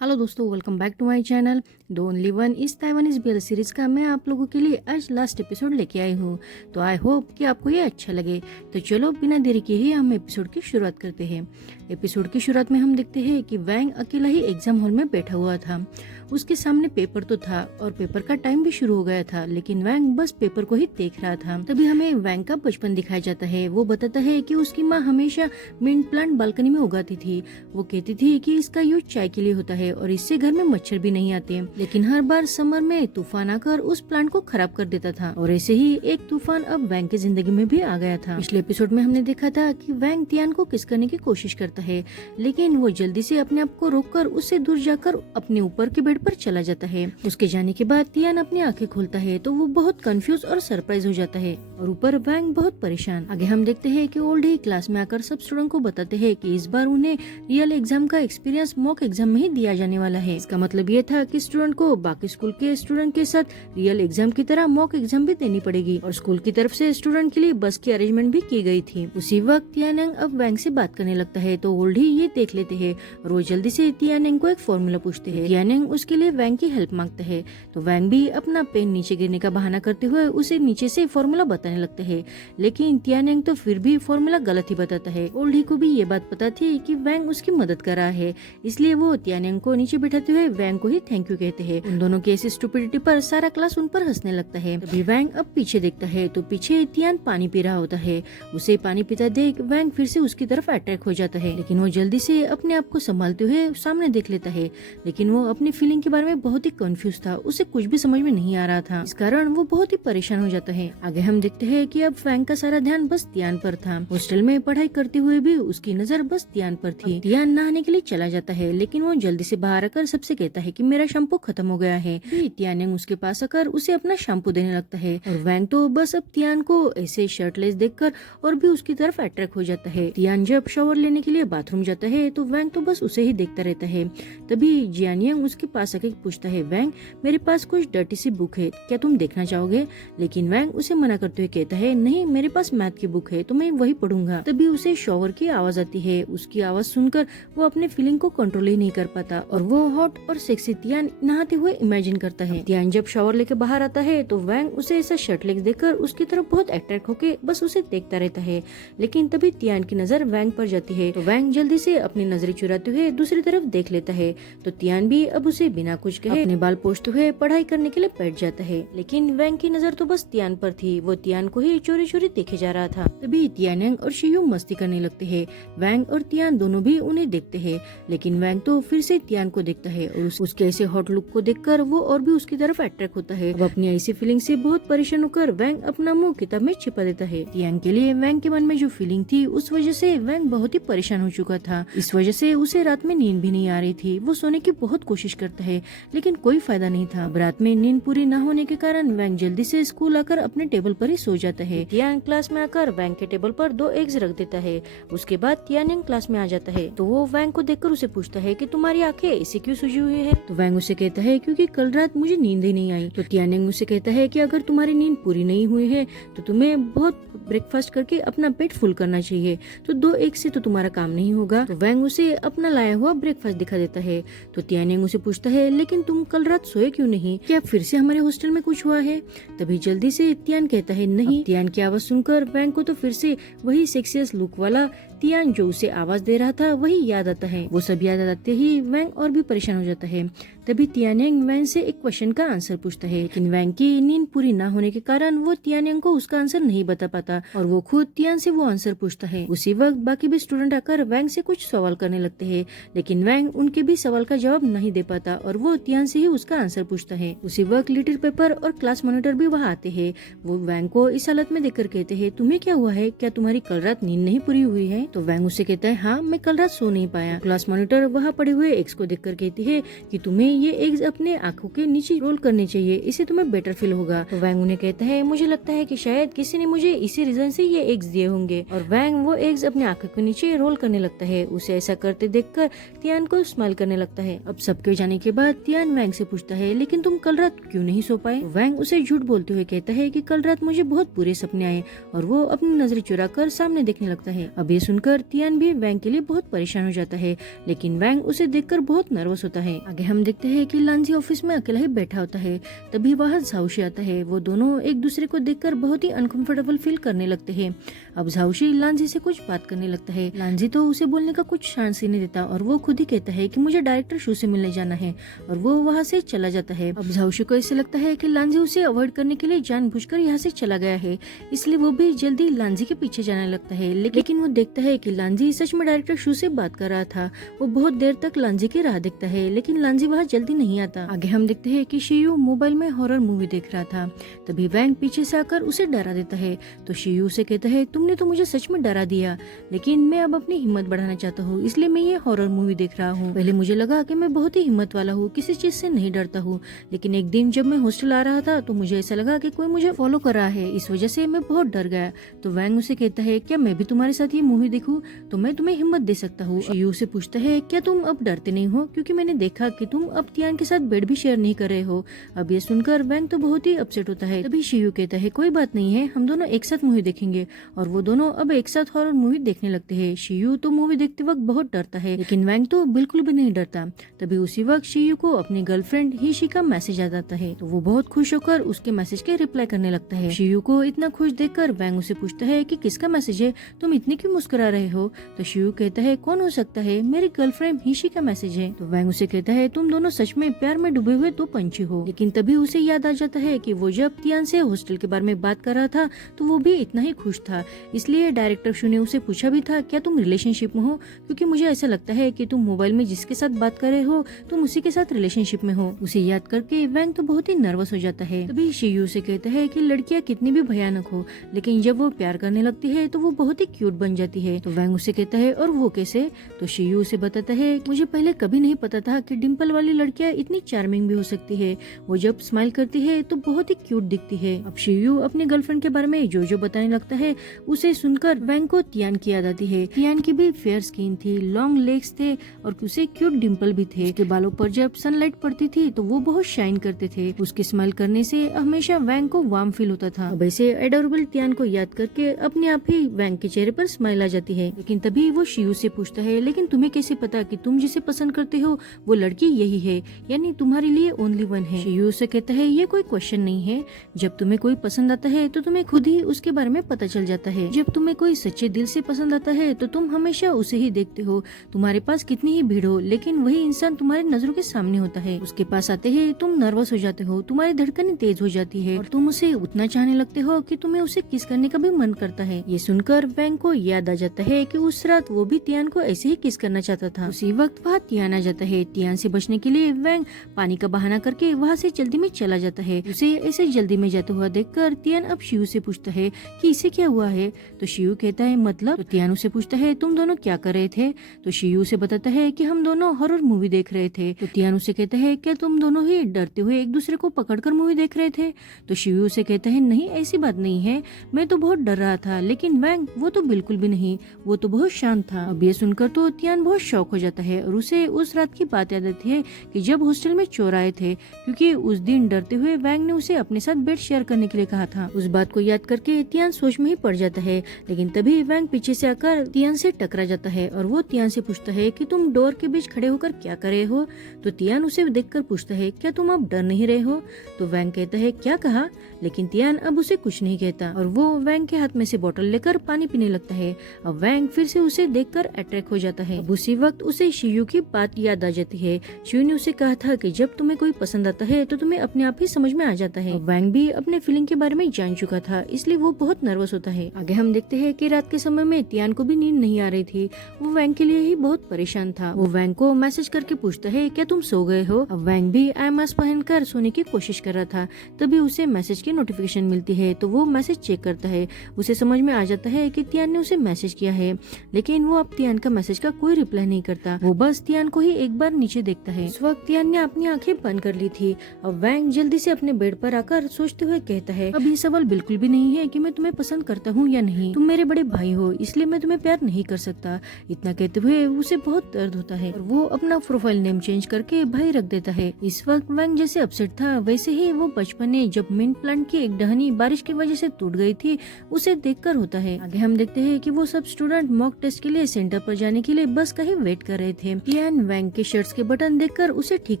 Hello दोस्तों, welcome back to my channel. The only one इस Taiwanese BL series का मैं आप लोगों के लिए आज लास्ट एपिसोड लेके आई हूँ। तो आई होप कि आपको ये अच्छा लगे। तो चलो बिना देरी के ही हम एपिसोड की शुरुआत करते हैं। एपिसोड की शुरुआत में हम देखते हैं कि वैंग अकेला ही एग्जाम हॉल में बैठा हुआ था। उसके सामने पेपर तो था और पेपर का टाइम भी शुरू हो गया था, लेकिन वैंग बस पेपर को ही देख रहा था। तभी हमें वैंग का बचपन दिखाया जाता है। वो बताता है कि उसकी माँ हमेशा मिंट प्लांट बालकनी में उगाती थी। वो कहती थी कि इसका यूज चाय के लिए होता है और इससे घर में मच्छर भी नहीं आते, लेकिन हर बार समर में तूफान आकर उस प्लांट को खराब कर देता था। और ऐसे ही एक तूफान अब वैंग की जिंदगी में भी आ गया था। पिछले एपिसोड में हमने देखा था कि वैंग तियान को किस करने की कोशिश करता है, लेकिन वो जल्दी से अपने आप को रोककर उससे दूर जाकर अपने ऊपर के बेड पर चला जाता है। उसके जाने के बाद तियान अपनी आंखें खोलता है तो वो बहुत कंफ्यूज और सरप्राइज हो जाता है और ऊपर वैंग बहुत परेशान। आगे हम देखते हैं कि ओल्ड ही क्लास में आकर सब स्टूडेंट को बताते हैं कि इस बार उन्हें रियल एग्जाम का एक्सपीरियंस मॉक एग्जाम में ही दिया जाने वाला है। इसका मतलब ये था कि स्टूडेंट को बाकी स्कूल के स्टूडेंट के साथ रियल एग्जाम की तरह मॉक एग्जाम भी देनी पड़ेगी और स्कूल की तरफ से स्टूडेंट के लिए बस की अरेंजमेंट भी की गई थी। उसी वक्त तियानंग अब वैंग से बात करने लगता है तो ओल्ड ही ये देख लेते हैं और वो जल्दी से तियानंग को एक फॉर्मूला पूछते हैं। तियानंग उसके लिए वैंग की हेल्प मांगता है तो वैंग भी अपना पेन नीचे गिरने का बहाना करते हुए उसे नीचे से फॉर्मूला बताने लगता है, लेकिन तियानंग तो फिर भी फॉर्मूला गलत ही बताता है। ओल्ड ही को भी ये बात पता थी कि वैंग उसकी मदद कर रहा है, इसलिए वो तियानंग को नीचे बिठाते हुए वैंग को ही थैंक यू कहते हैं। उन दोनों की ऐसी स्टुपिडिटी पर सारा क्लास उन पर हंसने लगता है। तभी वैंग अब पीछे देखता है तो पीछे तियान पानी पी रहा होता है। उसे पानी पीता देख वैंग फिर से उसकी तरफ अट्रैक्ट हो जाता है, लेकिन वो जल्दी से अपने आप को संभालते हुए सामने देख लेता है। लेकिन वो अपनी फीलिंग के बारे में बहुत ही कंफ्यूज था, उसे कुछ भी समझ में नहीं आ रहा था। इस कारण वो बहुत ही परेशान हो जाता है। आगे हम देखते हैं कि अब वैंग का सारा ध्यान बस तियान पर था। हॉस्टल में पढ़ाई करते हुए भी उसकी नजर बस तियान पर थी। तियान नहाने के लिए चला जाता है, लेकिन वो जल्दी से बाहर आकर सबसे कहता है कि मेरा शैम्पू खत्म हो गया है। तियान उसके पास आकर उसे अपना शैम्पू देने लगता है और वैंग तो बस अब तियान को ऐसे शर्टलेस देखकर और भी उसकी तरफ अट्रैक्ट हो जाता है। तियान जब शावर लेने के लिए बाथरूम जाता है तो वैंग तो बस उसे ही देखता रहता है। तभी जियानियंग उसके पास आके पूछता है, वैंग मेरे पास कुछ डर्टी सी बुक है, क्या तुम देखना चाहोगे? लेकिन वैंग उसे मना करते हुए कहता है, नहीं मेरे पास मैथ की बुक है तो मैं वही पढ़ूंगा। तभी उसे शॉवर की आवाज आती है। उसकी आवाज सुनकर वो अपने फीलिंग को कंट्रोल ही नहीं कर पाता और वो हॉट और सेक्सी तियान नहाते हुए इमेजिन करता है। तियान जब शॉवर लेके बाहर आता है तो वैंग उसे ऐसा शर्टलेस देखकर उसकी तरफ बहुत अट्रैक्ट होके बस उसे देखता रहता है, लेकिन तभी तियान की नजर वैंग पर जाती है तो वैंग जल्दी से अपनी नजरें चुराते हुए दूसरी तरफ देख लेता है। तो तियान भी अब उसे बिना कुछ कहे अपने बाल पोंछते हुए पढ़ाई करने के लिए बैठ जाता है, लेकिन वैंग की नजर तो बस तियान पर थी। वो तियान को ही चोरी चोरी देखे जा रहा था। तभी तियानंग और शियू मस्ती करने लगते हैं। वैंग और तियान दोनों भी उन्हें देखते हैं, लेकिन वैंग तो फिर से तियान को देखता है और उसके ऐसे हॉट लुक को देखकर वो और भी उसकी तरफ अट्रैक्ट होता है। अब अपनी ऐसी फीलिंग से बहुत परेशान होकर वैंग अपना मुंह किताब में छिपा देता है। तियान के लिए वैंग के मन में जो फीलिंग थी उस वजह से वैंग बहुत ही परेशान हो चुका था। इस वजह से उसे रात में नींद भी नहीं आ रही थी। वो सोने की बहुत कोशिश करता है, लेकिन कोई फायदा नहीं था। रात में नींद पूरी न होने के कारण वैंग जल्दी से स्कूल आकर अपने टेबल पर ही सो जाता है। तियान क्लास में आकर वैंग के टेबल पर 2 एग्स रख देता है। उसके बाद तियानंग क्लास में आ जाता है तो वो वैंग को देखकर उसे पूछता है कि तुम्हारी आंखें ऐसे क्यों सूजी हुई है? तो वैंग उसे कहता है क्योंकि कल रात मुझे नींद ही नहीं आई। तो तियानंग उसे कहता है कि अगर तुम्हारी नींद पूरी नहीं हुई है तो तुम्हें बहुत ब्रेकफास्ट करके अपना पेट फुल करना चाहिए, तो 2 एग से तो तुम्हारा काम नहीं होगा। तो वैंग उसे अपना लाया हुआ ब्रेकफास्ट दिखा देता है। तो तियानंग उसे पूछता है, लेकिन तुम कल रात सोए क्यों नहीं? क्या फिर से हमारे हॉस्टल में कुछ हुआ है? तभी जल्दी से तियान कहता है, नहीं। तियान की आवाज सुनकर वैंग को तो फिर से वही सेक्सियस लुक वाला तियान जो उसे आवाज दे रहा था वही याद आता है। वो सब याद आते ही वैंग और भी परेशान हो जाता है। तभी तियानंग वैंग से एक क्वेश्चन का आंसर पूछता है, लेकिन वैंग की नींद पूरी ना होने के कारण वो तियानंग को उसका आंसर नहीं बता पाता और वो खुद तियान से वो आंसर पूछता है। उसी वक्त बाकी भी स्टूडेंट आकर वैंग से कुछ सवाल करने लगते हैं, लेकिन वैंग उनके भी सवाल का जवाब नहीं दे पाता और वो तियान से ही उसका आंसर पूछता है। उसी वक्त लिटिल पेपर और क्लास मॉनिटर भी वहाँ आते हैं। वो वैंग को इस हालत में देखकर कहते हैं, तुम्हें क्या हुआ है? क्या तुम्हारी कल रात नींद नहीं पूरी हुई है? तो वैंग उसे कहता है, हाँ मैं कल रात सो नहीं पाया। क्लास मॉनिटर वहाँ पड़े हुए एग्स को देखकर कहती है कि तुम्हें ये एग्स अपने आंखों के नीचे रोल करने चाहिए, इससे तुम्हें बेटर फील होगा। तो वैंग उन्हें कहता है, मुझे लगता है कि शायद किसी ने मुझे इसी रीजन से ये एग्स दिए होंगे। और वैंग वो एग्स अपने आंखों के नीचे रोल करने लगता है। उसे ऐसा करते देखकर तियान को स्माइल करने लगता है। अब सबके जाने के बाद तियान वैंग से पूछता है, लेकिन तुम कल रात क्यों नहीं सो पाए? वैंग उसे झूठ बोलते हुए कहता है कि कल रात मुझे बहुत बुरे सपने आए और वो अपनी नजरें चुरा कर सामने देखने लगता है। अब ये सुनकर सुनकर तियान भी वैंग के लिए बहुत परेशान हो जाता है, लेकिन वैंग उसे देखकर बहुत नर्वस होता है। आगे हम देखते हैं कि लांजी ऑफिस में अकेला ही बैठा होता है। तभी वहाँ झाउशी आता है। वो दोनों एक दूसरे को देखकर बहुत ही अनकंफर्टेबल फील करने लगते हैं। अब झाउशी लांजी से कुछ बात करने लगता है। लांजी तो उसे बोलने का कुछ चांस ही नहीं देता और वो खुद ही कहता है कि मुझे डायरेक्टर शू से मिलने जाना है, और वो वहाँ से चला जाता है। अब झाउशी को ऐसे लगता है कि लांजी उसे अवॉइड करने के लिए जानबूझकर यहाँ से चला गया है, इसलिए वो भी जल्दी लांजी के पीछे जाने लगता है। लेकिन वो देखता है कि लांजी सच में डायरेक्टर शू से बात कर रहा था। वो बहुत देर तक लांजी की राह देखता है, लेकिन लांजी वहाँ जल्दी नहीं आता। आगे हम देखते हैं कि शियू मोबाइल में हॉरर मूवी देख रहा था। तभी वैंग पीछे से आकर उसे डरा देता है। तो शियू से कहता है, तुमने तो मुझे सच में डरा दिया, लेकिन मैं अब अपनी हिम्मत बढ़ाना चाहता हूँ, इसलिए मैं ये हॉरर मूवी देख रहा हूँ। पहले मुझे लगा कि मैं बहुत ही हिम्मत वाला हूँ, किसी चीज से नहीं डरता हूँ, लेकिन एक दिन जब मैं हॉस्टल आ रहा था तो मुझे ऐसा लगा कि कोई मुझे फॉलो कर रहा है, इस वजह से मैं बहुत डर गया। तो वैंग उसे कहता है, क्या मैं भी तुम्हारे साथ ये मूवी देखूं? तो मैं तुम्हें हिम्मत दे सकता हूँ। शियू से पूछता है, क्या तुम अब डरते नहीं हो? क्योंकि मैंने देखा कि तुम अब तियान के साथ बेड भी शेयर नहीं कर रहे हो। अब ये सुनकर वैंग तो बहुत ही अपसेट होता है। तभी शियू कहता है, कोई बात नहीं है, हम दोनों एक साथ मूवी देखेंगे। और वो दोनों अब एक साथ हॉरर मूवी देखने लगते हैं। शियू तो मूवी देखते वक्त बहुत डरता है, लेकिन वैंग तो बिल्कुल भी नहीं डरता। तभी उसी वक्त शियू को अपनी गर्लफ्रेंड हिशी का मैसेज आ जाता है। तो वो बहुत खुश होकर उसके मैसेज के रिप्लाई करने लगता है। शियू को इतना खुश देखकर वैंग उसे पूछता है कि किसका मैसेज है, तुम इतनी क्यों मुस्कुरा रहे हो? तो शियू कहता है, कौन हो सकता है, मेरी गर्लफ्रेंड हिशी का मैसेज है। तो वैंग उसे कहता है, तुम दोनों सच में प्यार में डूबे हुए दो पंछी हो। लेकिन तभी उसे याद आ जाता है कि वो जब तियान से हॉस्टल के बारे में बात कर रहा था तो वो भी इतना ही खुश था, इसलिए डायरेक्टर शू ने उसे पूछा भी था, क्या तुम रिलेशनशिप में हो? क्योंकि मुझे ऐसा लगता है कि तुम मोबाइल में जिसके साथ बात कर रहे हो तुम उसी के साथ रिलेशनशिप में हो। उसे याद करके वैंग तो बहुत ही नर्वस हो जाता है। तभी शियू से कहता है कि लड़कियां कितनी भी भयानक हो, लेकिन जब वो प्यार करने लगती है तो वो बहुत ही क्यूट बन जाती है। तो वैंग उसे कहता है, और वो कैसे? तो शियू उसे बताता है, मुझे पहले कभी नहीं पता था कि डिम्पल वाली लड़कियां इतनी चार्मिंग भी हो सकती है। वो जब स्माइल करती है तो बहुत ही क्यूट दिखती है। अब शियू अपने गर्लफ्रेंड के बारे में जो बताने लगता है, उसे सुनकर वैंग को तियान की याद आती है। तियान की भी फेयर स्किन थी, लॉन्ग लेग्स थे और उसे क्यूट डिम्पल भी थे। उसके बालों पर जब सनलाइट पड़ती थी तो वो बहुत शाइन करते थे। उसके स्माइल करने से हमेशा वैंग को वार्म फील होता था। अब ऐसे एडोरेबल तियान को याद करके अपने आप ही वैंग के चेहरे पर स्माइल आ जाती है। लेकिन तभी वो शियू से पूछता है, लेकिन तुम्हें कैसे पता कि तुम जिसे पसंद करते हो वो लड़की यही है, यानी तुम्हारे लिए ओनली वन है? शियू से कहता है, ये कोई क्वेश्चन नहीं है, जब तुम्हें कोई पसंद आता है तो तुम्हें खुद ही उसके बारे में पता चल जाता है। जब तुम्हें कोई सच्चे दिल से पसंद आता है तो तुम हमेशा उसे ही देखते हो, तुम्हारे पास कितनी ही भीड़ हो, लेकिन वही इंसान तुम्हारी नजरों के सामने होता है। उसके पास आते ही तुम नर्वस हो जाते हो, तुम्हारी धड़कनें तेज हो जाती है और तुम उसे उतना चाहने लगते हो कि तुम्हें उसे किस करने का भी मन करता है। ये सुनकर वैंग को याद आ जाता है कि उस रात वो भी तियान को ऐसे ही किस करना चाहता था। उसी वक्त वहाँ तियान आ जाता है। तियान से बचने के लिए वैंग पानी का बहाना करके वहाँ से जल्दी में चला जाता है। उसे ऐसे जल्दी में जाता हुआ देखकर तियान अब शियू से पूछता है कि इसे क्या हुआ है? तो शियू कहता है, मतलब? तो तियान उसे पूछता है, तुम दोनों क्या कर रहे थे? तो शियू से बताता है कि हम दोनों हॉरर मूवी देख रहे थे। तो तियान उसे कहता है, क्या तुम दोनों ही डरते हुए एक दूसरे को पकड़कर मूवी देख रहे थे? तो शियू से कहता है, नहीं ऐसी बात नहीं है, मैं तो बहुत डर रहा था, लेकिन वैंग वो तो बिल्कुल भी नहीं, वो तो बहुत शांत था। अब ये सुनकर तो तियान बहुत शौक हो जाता है और उसे उस रात की बात याद आती है कि जब हॉस्टल में चोर आए थे, क्योंकि उस दिन डरते हुए वैंग ने उसे अपने साथ बेड शेयर करने के लिए कहा था। उस बात को याद करके तियान सोच में ही पड़ जाता है, लेकिन तभी वैंग पीछे से आकर तियान से टकरा जाता है और वो तियान से पूछता है कि तुम डोर के बीच खड़े होकर क्या कर रहे हो? तो तियान उसे देखकर पूछता है, क्या तुम अब डर नहीं रहे हो? तो वैंग कहता है, क्या कहा? लेकिन तियान अब उसे कुछ नहीं कहता और वो वैंग के हाथ में से बोतल लेकर पानी पीने लगता है। अब वैंग फिर से उसे देखकर अट्रैक्ट हो जाता है। अब उसी वक्त उसे शियू की बात याद आ जाती है। शियू ने उसे कहा था कि जब तुम्हें कोई पसंद आता है तो तुम्हें अपने आप ही समझ में आ जाता है। वैंग भी अपने फीलिंग के बारे में जान चुका था, इसलिए वो बहुत नर्वस होता है। आगे हम देखते हैं कि रात के समय में तियान को भी नींद नहीं आ रही थी। वो वैंग के लिए ही बहुत परेशान था। वो वैंग को मैसेज करके पूछता है, क्या तुम सो गए हो? अब वैंग भी आई मास्क पहनकर सोने की कोशिश कर रहा था। तभी उसे मैसेज की नोटिफिकेशन मिलती है, तो वो मैसेज चेक करता है। उसे समझ में आ जाता है कि तियान ने उसे मैसेज किया है, लेकिन वो अब तियान का मैसेज का कोई रिप्लाई नहीं करता। वो बस तियान को ही एक बार नीचे देखता है। उस वक्त तियान ने अपनी आंखें बंद कर ली थी। अब वैंग जल्दी से अपने बेड पर आकर सोचते हुए कहता है, अब ये सवाल बिल्कुल भी नहीं है कि मैं तुम्हें पसंद करता हूँ या नहीं। तुम मेरे बड़े भाई हो, इसलिए मैं तुम्हें प्यार नहीं कर सकता। इतना कहते हुए उसे बहुत दर्द होता है और वो अपना प्रोफाइल नेम चेंज करके भाई रख देता है। इस वक्त वैंग जैसे अपसेट था, वैसे ही वो बचपन में जब मिंट प्लांट की एक टहनी बारिश की वजह से टूट गई थी, उसे देखकर होता है। आगे हम देखते हैं कि वो सब स्टूडेंट मॉक टेस्ट के लिए सेंटर पर जाने के लिए बस का ही वेट कर रहे थे। टियान वैंग के शर्ट्स के बटन देखकर उसे ठीक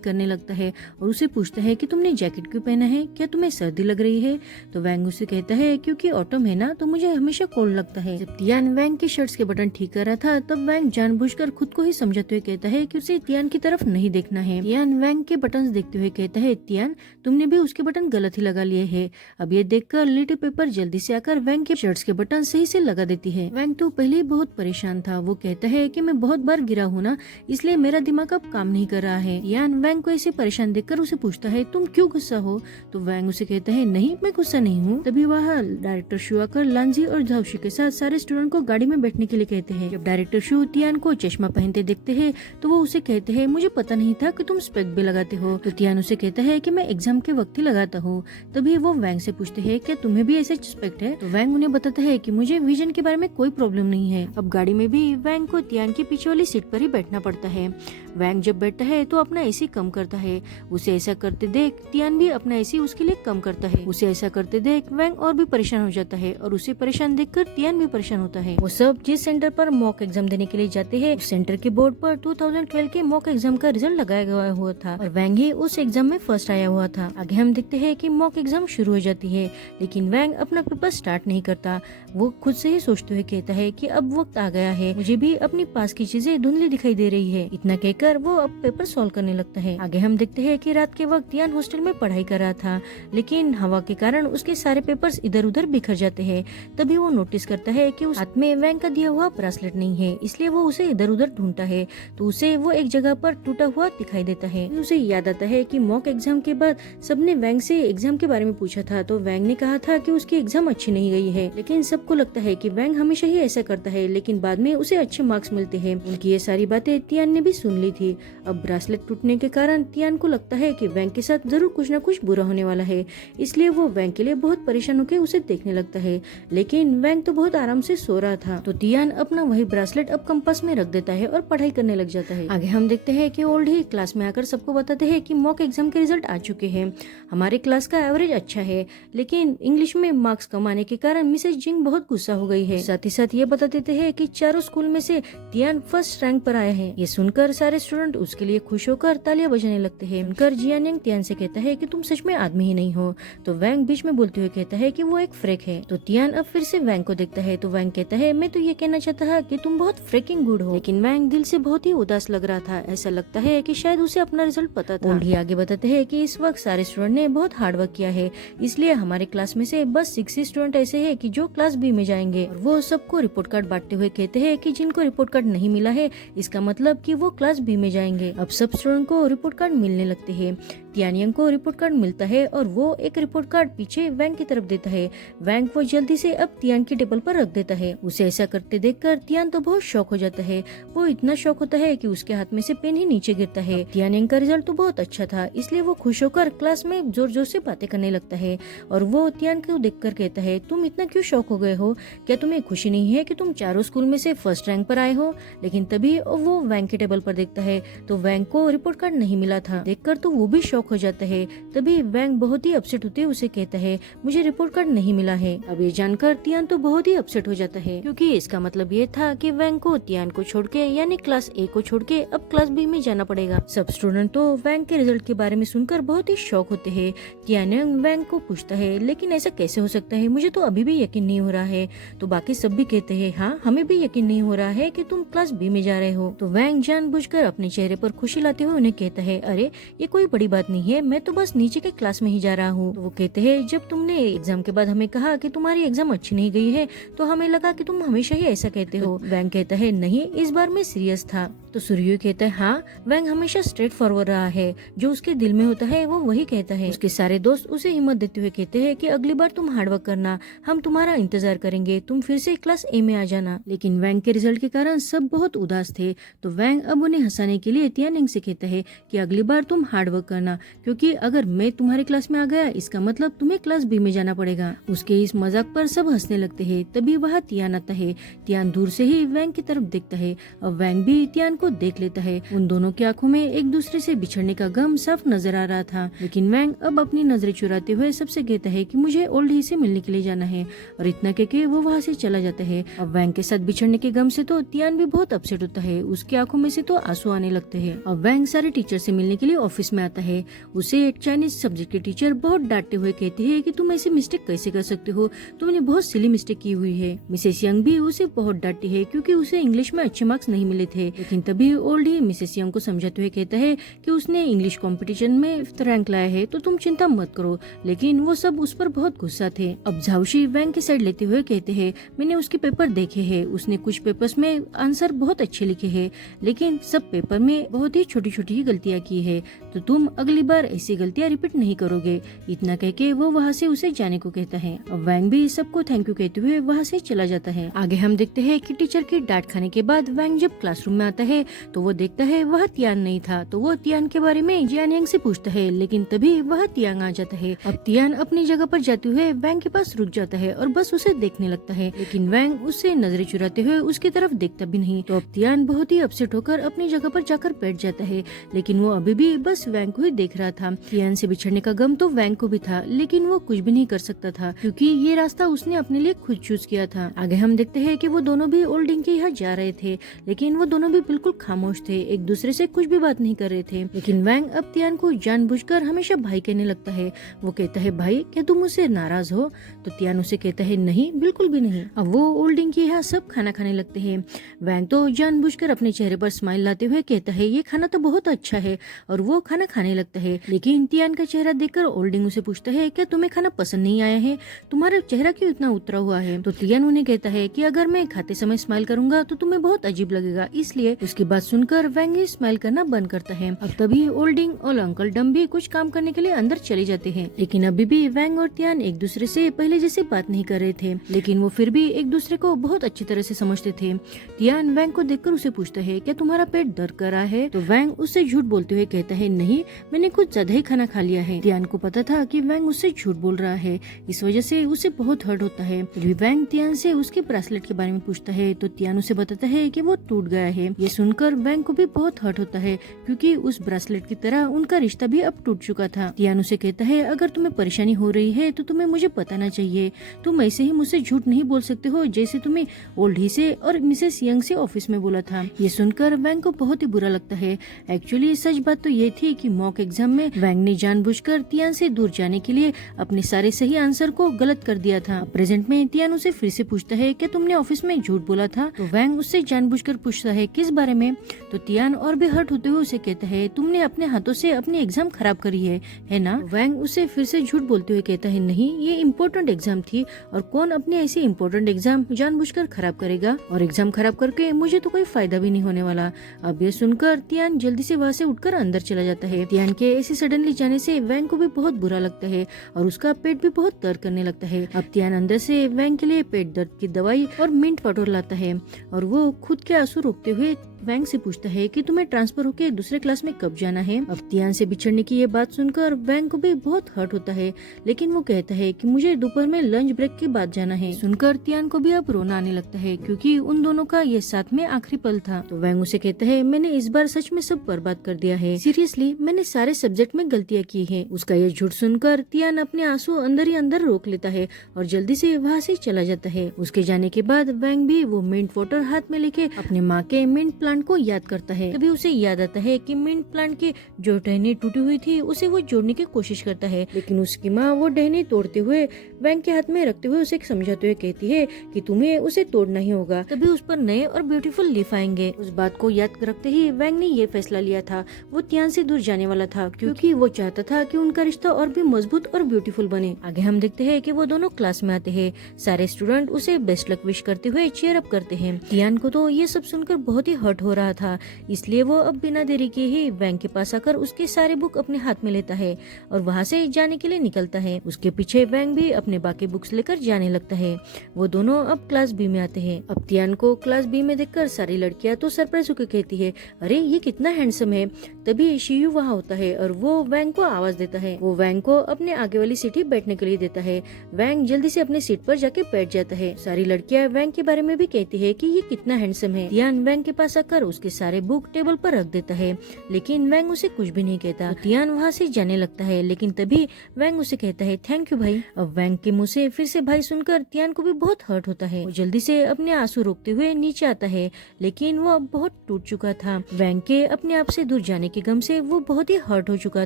करने लगता है और उसे पूछता है कि तुमने जैकेट क्यों पहना है, क्या तुम्हें सर्दी लग रही है? तो वैंग उसे कहता है क्योंकि ऑटम है ना, तो मुझे हमेशा कोल्ड लगता है। जब टियान वैंग के शर्ट्स के बटन ठीक कर रहा था तब वैंग जानबूझकर खुद को ही समझाते हुए कहता है कि उसे टियान की तरफ नहीं देखना है। टियान वैंग के बटन देखते हुए कहता है, टियान तुमने भी उसके बटन गलत ही लगा लिए है। अब ये देखकर लिटिल पेपर जल्दी से आकर वैंग के शर्ट्स के बटन सही से लगा देती है। वैंग तो पहले ही बहुत परेशान था। वो कहता है कि मैं बहुत बार गिरा हूँ ना, इसलिए मेरा दिमाग अब काम नहीं कर रहा है। टियान वैंग को ऐसे परेशान देखकर उसे पूछता है, तुम क्यों गुस्सा हो? तो वैंग उसे कहता है, नहीं मैं गुस्सा नहीं हूँ। तभी वहाँ डायरेक्टर शू आकर लांजी और झाउशी के साथ सारे स्टूडेंट को गाड़ी में बैठने के लिए कहते हैं। जब डायरेक्टर शू टियान को चश्मा पहनते देखते हैं तो वो उसे कहते हैं, मुझे पता नहीं था कि तुम स्पेक्ट भी लगाते हो। तो टियान उसे कहता है कि मैं एग्जाम के वक्त ही लगाता हूँ। तभी वो वैंग से पूछते हैं, क्या तुम्हें भी ऐसे स्पेक्ट है? तो वैंग उन्हें बताता है कि मुझे विजन के बारे में कोई प्रॉब्लम नहीं है। अब गाड़ी में भी वैंग को टियान के पीछे वाली सीट पर ही बैठना पड़ता है। वैंग जब बैठता है तो अपना एसी कम करता है। उसे ऐसा करते देख टियान भी अपना एसी उसके लिए कम करता है। उसे ऐसा करते देख वैंग और भी परेशान हो जाता है और उसे परेशान देखकर टियान भी परेशान होता है। वो सब जिस सेंटर पर मॉक एग्जाम देने के लिए जाते हैं, उस सेंटर के बोर्ड पर 2012 के मॉक एग्जाम का रिजल्ट लगाया गया हुआ था और वैंग ही उस एग्जाम में फर्स्ट आया हुआ था। आगे हम देखते हैं कि मॉक एग्जाम शुरू हो जाती है, लेकिन वैंग अपना पेपर स्टार्ट नहीं करता। वो खुद से ही सोचते हुए कहता है कि अब वक्त आ गया है, मुझे भी अपनी पास की चीजें धुंधली दिखाई दे रही है। इतना कहकर वो अब पेपर सॉल्व करने लगता है। आगे हम देखते हैं कि रात के वक्त टियान हॉस्टल में पढ़ाई कर रहा था, लेकिन हवा के कारण उसके सारे पेपर्स इधर उधर बिखर जाते हैं। तभी वो नोटिस करता है कि उस हाथ में वैंग का दिया हुआ ब्रेसलेट नहीं है, इसलिए वो उसे इधर उधर ढूंढता है तो उसे वो एक जगह पर टूटा हुआ दिखाई देता है। उसे याद आता है कि मॉक एग्जाम के बाद सबने वैंग से एग्जाम के बारे में पूछा था, तो वैंग ने कहा था कि उसकी एग्जाम अच्छी नहीं गई है। लेकिन सबको लगता है कि वैंग हमेशा ही ऐसा करता है, लेकिन बाद में उसे अच्छे मार्क्स मिलते हैं। उनकी ये सारी बातें टियान ने भी सुन ली थी। अब ब्रेसलेट टूटने के कारण टियान को लगता है कि वैंग के साथ जरूर कुछ न कुछ बुरा होने वाला है, इसलिए वो वैंग के लिए बहुत परेशान होकर उसे देखने लगता है। लेकिन वैंग तो बहुत आराम से सो रहा था, तो टियान अपना वही ब्रेसलेट अब कंपास में रख देता है और पढ़ाई करने लग जाता है। आगे हम देखते हैं कि ओल्ड ही क्लास में आकर सबको बताते हैं कि मॉक एग्जाम के रिजल्ट आ चुके हैं। हमारे क्लास का एवरेज अच्छा है, लेकिन इंग्लिश में मार्क्स कम आने के कारण मिसेस जिंग बहुत गुस्सा हो गई है। साथ ही साथ ये बता देते हैं कि चारों स्कूल में से टियान फर्स्ट रैंक पर आया है। ये सुनकर सारे स्टूडेंट उसके लिए खुश होकर तालियां बजाने लगते हैं। सुनकर जियानिंग टियान से कहता है कि तुम सच में आदमी ही नहीं हो। तो वैंग बीच में बोलते हुए कहता है कि वो एक फ्रेक है। तो टियान अब फिर से वैंग को देखता है, तो वैंग कहता है, मैं तो ये कहना चाहता था कि तुम बहुत फ्रेकिंग गुड हो। लेकिन वैंग दिल से बहुत ही उदास लग रहा था। ऐसा लगता है कि शायद उसे अपना रिजल्ट पता था। ओल्ड ही आगे बताते हैं कि इस वक्त सारे स्टूडेंट ने बहुत हार्ड वर्क किया है, इसलिए हमारे क्लास में से बस 6 स्टूडेंट ऐसे हैं कि जो क्लास बी में जाएंगे। और वो सबको रिपोर्ट कार्ड बांटते हुए कहते हैं कि जिनको रिपोर्ट कार्ड नहीं मिला है, इसका मतलब कि वो क्लास बी में जाएंगे। अब सब स्टूडेंट को रिपोर्ट कार्ड मिलने लगते हैं। टियानियंग को रिपोर्ट कार्ड मिलता है और वो एक रिपोर्ट कार्ड पीछे वैंग की तरफ देता है। वैंग वो जल्दी से अब टियान की टेबल पर रख देता है। उसे ऐसा करते देखकर टियान तो बहुत शॉक हो जाता है। वो इतना शॉक होता है कि उसके हाथ में से पेन ही नीचे गिरता है। टियानियंग का रिजल्ट तो बहुत अच्छा था, इसलिए वो खुश होकर क्लास में जोर जोर से बातें करने लगता है और वो टियान को देखकर कहता है, तुम इतना क्यों शॉक हो गए हो? क्या तुम्हें खुशी नहीं है कि तुम चारों स्कूल में से फर्स्ट रैंक पर आए हो? लेकिन तभी वो वैंग के टेबल पर देखता है तो वैंग को रिपोर्ट कार्ड नहीं मिला था। देखकर तो वो भी शॉक हो जाता है। तभी वैंग बहुत ही अपसेट होते उसे कहता है, मुझे रिपोर्ट कार्ड नहीं मिला है। अब ये जानकर टियान तो बहुत ही अपसेट हो जाता है, क्योंकि इसका मतलब ये था कि वैंग को टियान को छोड़ के यानी क्लास ए को छोड़ के अब क्लास बी में जाना पड़ेगा। सब स्टूडेंट तो वैंग के रिजल्ट के बारे में सुनकर बहुत ही शॉक होते हैं। टियान वैंग को पूछता है, लेकिन ऐसा कैसे हो सकता है? मुझे तो अभी भी यकीन नहीं हो रहा है। तो बाकी सब भी कहते हैं, हाँ हमें भी यकीन नहीं हो रहा है कि तुम क्लास बी में जा रहे हो। तो वैंग जानबूझकर अपने चेहरे पर खुशी लाते हुए उन्हें कहता है, अरे ये कोई बड़ी बात नहीं है, मैं तो बस नीचे के क्लास में ही जा रहा हूँ। तो वो कहते हैं, जब तुमने एग्जाम के बाद हमें कहा कि तुम्हारी एग्जाम अच्छी नहीं गई है, तो हमें लगा कि तुम हमेशा ही ऐसा कहते हो। वैंग कहता है, नहीं इस बार मैं सीरियस था। तो सूर्य कहता है, हाँ वैंग हमेशा स्ट्रेट फॉरवर्ड रहा है, जो उसके दिल में होता है वो वही कहता है। उसके सारे दोस्त उसे हिम्मत देते हुए कहते हैं कि अगली बार तुम हार्डवर्क करना, हम तुम्हारा इंतजार करेंगे, तुम फिर से क्लास ए में आ जाना। लेकिन वैंग के रिजल्ट के कारण सब बहुत उदास थे। तो वैंग अब उन्हें हंसाने के लिए टियानिंग से कहता है कि अगली बार तुम हार्डवर्क करना, क्योंकि अगर मैं तुम्हारे क्लास में आ गया इसका मतलब तुम्हें क्लास बी में जाना पड़ेगा। उसके इस मजाक पर सब हंसने लगते हैं। तभी वह टियान आता है। टियान दूर से ही वैंग की तरफ देखता है। अब वैंग भी टियान को देख लेता है। उन दोनों की आंखों में एक दूसरे से बिछड़ने का गम साफ नजर आ रहा था, लेकिन वैंग अब अपनी नजरें चुराते हुए सबसे कहता है कि मुझे ओल्ड ही से मिलने के लिए जाना है, और इतना कह के वो वहाँ से चला जाता है। अब वैंग के साथ बिछड़ने के गम से तो तियान भी बहुत अपसेट होता है, उसकी आंखों में से तो आंसू आने लगते हैं। अब वैंग सारे टीचर से मिलने के लिए ऑफिस में आता है। उसे एक चाइनीज सब्जेक्ट के टीचर बहुत डांटते हुए कहती है कि तुम ऐसी मिस्टेक कैसे कर सकते हो, तुमने बहुत सिली मिस्टेक की हुई है। मिसेस यंग भी उसे बहुत डांटती है क्योंकि उसे इंग्लिश में अच्छे मार्क्स नहीं मिले थे, लेकिन तभी ओल्ड ही मिसेस यंग को समझाते हुए कहता है कि उसने इंग्लिश कंपटीशन में रैंक लाया है, तो तुम चिंता मत करो। लेकिन वो सब उस पर बहुत गुस्सा थे। अब झाउशी वैंग की साइड लेते हुए कहते हैं, मैंने उसके पेपर देखे हैं, उसने कुछ पेपर्स में आंसर बहुत अच्छे लिखे हैं, लेकिन सब पेपर में बहुत ही छोटी छोटी गलतियाँ की है, तो तुम अगली बार ऐसी गलतियाँ रिपीट नहीं करोगे। इतना कह के वो वहाँ से उसे जाने को कहता है। अब वैंग भी सबको थैंक यू कहते हुए वहाँ से चला जाता है। आगे हम देखते हैं कि टीचर की डांट खाने के बाद वैंग जब क्लासरूम में आता है तो वो देखता है वह तियान नहीं था, तो वो तियान के बारे में जियान यंग से पूछता है, लेकिन तभी वह तियांग आ जाता है। अब तियान अपनी जगह पर जाते हुए वैंग के पास रुक जाता है और बस उसे देखने लगता है, लेकिन वैंग उससे नजरें चुराते हुए उसकी तरफ देखता भी नहीं। तो अब तियान बहुत ही अपसेट होकर अपनी जगह पर जाकर बैठ जाता है, लेकिन वो अभी भी बस वैंग को ही देख रहा था। तियान से बिछड़ने का गम तो वैंग को भी था, लेकिन वो कुछ भी नहीं कर सकता था क्योंकि ये रास्ता उसने अपने लिए खुद चूज किया था। आगे हम देखते हैं कि वो दोनों भी ओल्डिंग के यहाँ जा रहे थे, लेकिन वो दोनों भी बिल्कुल खामोश थे, एक दूसरे से कुछ भी बात नहीं कर रहे थे। लेकिन वैंग अब तियान को जानबूझकर हमेशा भाई कहने लगता है। वो कहता है, भाई क्या तुम मुझसे नाराज हो? तो तियान उसे कहता है, नहीं बिल्कुल भी नहीं। अब वो ओल्डिंग के यहाँ सब खाना खाने लगते हैं। वैंग तो जानबूझकर अपने चेहरे पर स्माइल लाते हुए कहता है, ये खाना तो बहुत अच्छा है, और वो खाना खाने लगता है। लेकिन तियान का चेहरा देखकर ओल्डिंग उसे पूछता है, क्या तुम्हें खाना पसंद नहीं आया है? तुम्हारा चेहरा क्यों इतना उतरा हुआ है? तो तियान उन्हें कहता है कि अगर मैं खाते समय स्माइल करूंगा तो तुम्हें बहुत अजीब लगेगा, इसलिए। उसकी बात सुनकर वैंग स्माइल करना बंद करता है। अब तभी ओल्डिंग और अंकल डम भी कुछ काम करने के लिए अंदर चले जाते हैं, लेकिन अभी भी वैंग और तियान एक दूसरे से पहले जैसे बात नहीं कर रहे थे, लेकिन वो फिर भी एक दूसरे को बहुत अच्छी तरह से समझते थे। तियान वैंग को देखकर उसे पूछता है, क्या तुम्हारा पेट दर्द कर रहा है? तो वैंग उससे झूठ बोलते हुए कहता है, नहीं मैंने कुछ ज्यादा ही खाना खा लिया है। तियान को पता था कि वैंग उससे झूठ बोल रहा है, इस वजह से उसे बहुत हर्ट होता है। वैंग तियान से उसके ब्रेसलेट के बारे में पूछता है, तो तियान उसे बताता है कि वो टूट गया है। ये सुनकर वैंग को भी बहुत हर्ट होता है क्योंकि उस ब्रेसलेट की तरह उनका रिश्ता भी अब टूट चुका था। तियान उसे कहता है, अगर तुम्हें परेशानी हो रही है तो तुम्हें मुझे बताना चाहिए, तुम ऐसे ही मुझसे झूठ नहीं बोल सकते हो जैसे तुम्हें ओल्ड ही से और मिसेस यंग से ऑफिस में बोला था। ये सुनकर वैंग को बहुत ही बुरा लगता है। एक्चुअली सच बात तो ये थी कि मॉक एग्जाम में वैंग ने जानबूझकर तियान से दूर जाने के लिए अपने सारे सही आंसर को गलत कर दिया था। प्रेजेंट में तियान उसे फिर से पूछता है, क्या तुमने ऑफिस में झूठ बोला था? तो वैंग उससे जानबूझकर पूछता है, किस बारे में? तो तियान और भी हर्ट होते हुए उसे कहता है, तुमने अपने हाथों से अपनी एग्जाम खराब करी है ना? वैंग उसे फिर से झूठ बोलते हुए कहता है, नहीं ये इम्पोर्टेंट एग्जाम थी, और कौन अपने ऐसी इम्पोर्टेंट एग्जाम जानबूझकर खराब करेगा, और एग्जाम खराब करके मुझे तो कोई फायदा भी नहीं होने वाला। अब ये सुनकर तियान जल्दी से वहाँ से उठकर अंदर चला जाता है। तियान के ऐसे सडनली जाने से वैंग को भी बहुत बुरा लगता है और उसका पेट भी बहुत दर्द करने लगता है। अब तियान अंदर से वैंग के लिए पेट दर्द की दवाई और मिंट पाउडर लाता है, और वो खुद के आंसू रोकते हुए वैंग से पूछता है कि तुम्हें ट्रांसफर होकर दूसरे क्लास में कब जाना है? अब तियान से बिछड़ने की ये बात सुनकर वैंग को भी बहुत हर्ट होता है, लेकिन वो कहता है कि मुझे दोपहर में लंच ब्रेक के बाद जाना है। सुनकर तियान को भी अब रोना आने लगता है क्योंकि उन दोनों का ये साथ में आखिरी पल था। तो वैंग उसे कहता है, मैंने इस बार सच में सब बर्बाद कर दिया है, सीरियसली मैंने सारे सब्जेक्ट में गलतियाँ की है। उसका ये झूठ सुनकर तियान अपने आंसू अंदर ही अंदर रोक लेता है और जल्दी से वहाँ से चला जाता है। उसके जाने के बाद वैंग भी वो मिंट वाटर हाथ में लेके अपने माँ के मिंट प्लांट को याद करता है। तभी उसे याद आता है कि मिंट प्लांट की जो टहनी टूटी हुई थी उसे वो जोड़ने की कोशिश करता है, लेकिन उसकी माँ वो टहनी तोड़ते हुए वैंग के हाथ में रखते हुए उसे समझाते हुए कहती है कि तुम्हें उसे तोड़ना ही होगा, तभी उस पर नए और ब्यूटीफुल लीफ आएंगे। उस बात को याद रखते ही वैंग ने ये फैसला लिया था, वो तियान से दूर जाने वाला था क्योंकि वो चाहता था कि उनका रिश्ता और भी मजबूत और ब्यूटीफुल बने। आगे हम देखते हैं कि वो दोनों क्लास में आते हैं। सारे स्टूडेंट उसे बेस्ट लक विश करते हुए चीयर अप करते हैं। तियान को तो ये सब सुनकर बहुत ही हर्ट हो रहा था, इसलिए वो अब बिना देरी के ही वैंग के पास आकर उसके सारे बुक अपने हाथ में लेता है और वहाँ से जाने के लिए निकलता है। उसके पीछे वैंग भी अपने बाकी बुक्स लेकर जाने लगता है। वो दोनों अब क्लास बी में आते हैं। अब तियान को क्लास बी में देखकर सारी लड़कियां तो सरप्राइज होकर कहती है, अरे ये कितना हैंडसम है। तभी शियू वहाँ होता है और वो वैंग को आवाज देता है। वो वैंग को अपने आगे वाली सीट ही बैठने के लिए देता है। वैंग जल्दी से अपनी सीट पर जाके बैठ जाता है। सारी लड़कियां वैंग के बारे में भी कहती है कि ये कितना हैंडसम है। तियान वैंग के पास आकर कर उसके सारे बुक टेबल पर रख देता है, लेकिन वैंग उसे कुछ भी नहीं कहता। तो तियान वहाँ से जाने लगता है, लेकिन तभी वैंग उसे कहता है थैंक यू भाई। अब वैंग के मुँह से फिर से भाई सुनकर तियान को भी बहुत हर्ट होता है। वो जल्दी से अपने आंसू रोकते हुए नीचे आता है, लेकिन वो अब बहुत टूट चुका था। वैंग के अपने आप से दूर जाने के गम से वो बहुत ही हर्ट हो चुका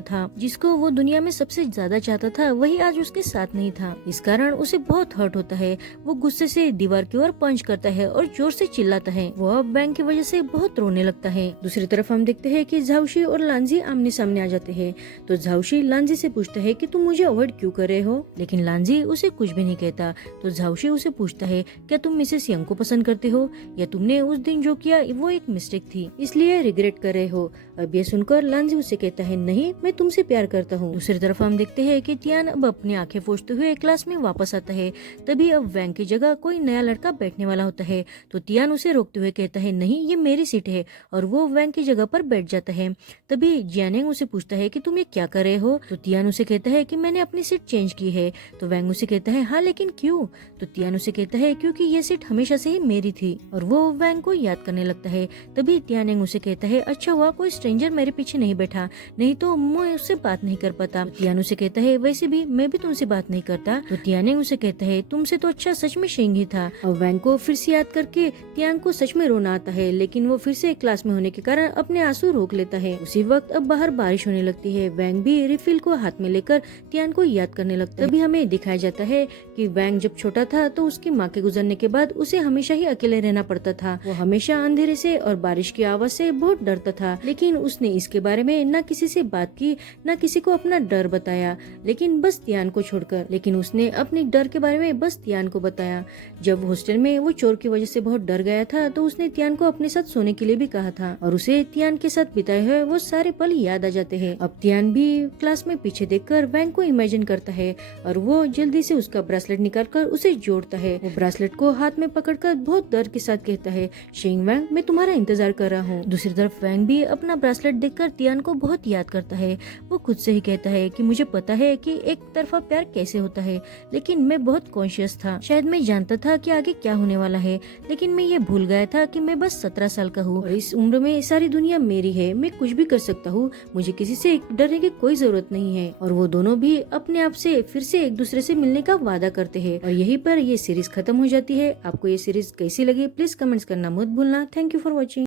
था। जिसको वो दुनिया में सबसे ज्यादा चाहता था वही आज उसके साथ नहीं था। इस कारण उसे बहुत हर्ट होता है। वो गुस्से से दीवार की ओर पंच करता है और जोर से चिल्लाता है। वो अब वैंग की वजह से बहुत रोने लगता है। दूसरी तरफ हम देखते हैं कि झाउशी और लांजी आमने सामने आ जाते हैं। तो झाउशी लांजी से पूछता है कि तुम मुझे अवॉइड क्यों कर रहे हो, लेकिन लांजी उसे कुछ भी नहीं कहता। तो झाउशी उसे पूछता है क्या तुम मिसेस यंग को पसंद करते हो, या तुमने उस दिन जो किया वो एक मिस्टेक थी इसलिए रिग्रेट कर रहे हो। अब ये सुनकर लांजी उसे कहता है नहीं, मैं तुमसे प्यार करता हूँ। दूसरी तरफ हम देखते हैं कि तियान अब अपनी आंखें पोंछते हुए क्लास में वापस आता है। तभी अब वैंग की जगह कोई नया लड़का बैठने वाला होता है। तो तियान उसे रोकते हुए कहता है नहीं, ये मेरी सीट है, और वो वैंग की जगह पर बैठ जाता है। तभी जियानेंग उसे पूछता है कि तुम ये क्या कर रहे हो। तो तियान उसे कहता है कि मैंने अपनी सीट चेंज की है। तो वैंग उसे कहता है हाँ लेकिन क्यों। तो तियान उसे कहता है क्योंकि ये सीट हमेशा से ही मेरी थी, और वो वैंग को याद करने लगता है। तभी तियानेंग उसे कहता है अच्छा हुआ कोई स्ट्रेंजर मेरे पीछे नहीं बैठा, नहीं तो मैं उससे बात नहीं कर पाता। तियान उसे कहता है वैसे भी मैं भी तुमसे बात नहीं करता। तो तियानेंग उसे कहता है तुमसे तो अच्छा सच में शेंग ही था। और वैंग को फिर से याद करके तियान को सच में रोना आता है, लेकिन वो फिर से क्लास में होने के कारण अपने आंसू रोक लेता है। उसी वक्त अब बाहर बारिश होने लगती है। वैंग भी रिफिल को हाथ में लेकर तियान को याद करने लगता है। तभी हमें दिखाया जाता है कि वैंग जब छोटा था तो उसकी माँ के गुजरने के बाद उसे हमेशा ही अकेले रहना पड़ता था। वो हमेशा अंधेरे से और बारिश की आवाज से बहुत डरता था, लेकिन उसने इसके बारे में न किसी से बात की, न किसी को अपना डर बताया, लेकिन बस तियान को छोड़कर। लेकिन उसने अपने डर के बारे में बस तियान को बताया। जब हॉस्टल में वो चोर की वजह से बहुत डर गया था तो उसने तियान को अपने साथ सोने के लिए भी कहा था, और उसे तियान के साथ बिताए हुए वो सारे पल याद आ जाते हैं। अब तियान भी क्लास में पीछे देखकर वैंग को इमेजिन करता है, और वो जल्दी से उसका ब्रेसलेट निकालकर उसे जोड़ता है। वो ब्रेसलेट को हाथ में पकड़कर बहुत डर के साथ कहता है शेंग वैंग, मैं तुम्हारा इंतजार कर रहा हूँ। दूसरी तरफ वैंग भी अपना ब्रेसलेट देखकर तियान को बहुत याद करता है। वो खुद से ही कहता है कि मुझे पता है कि एक तरफा प्यार कैसे होता है, लेकिन मैं बहुत कॉन्शियस था। शायद मैं जानता था कि आगे क्या होने वाला है, लेकिन मैं ये भूल गया था कि मैं बस 17 साल का हूँ, और इस उम्र में सारी दुनिया मेरी है। मैं कुछ भी कर सकता हूँ, मुझे किसी से डरने की कोई जरूरत नहीं है। और वो दोनों भी अपने आप से फिर से एक दूसरे से मिलने का वादा करते हैं, और यहीं पर ये सीरीज खत्म हो जाती है। आपको ये सीरीज कैसी लगी प्लीज कमेंट्स करना मत भूलना। Thank you for watching.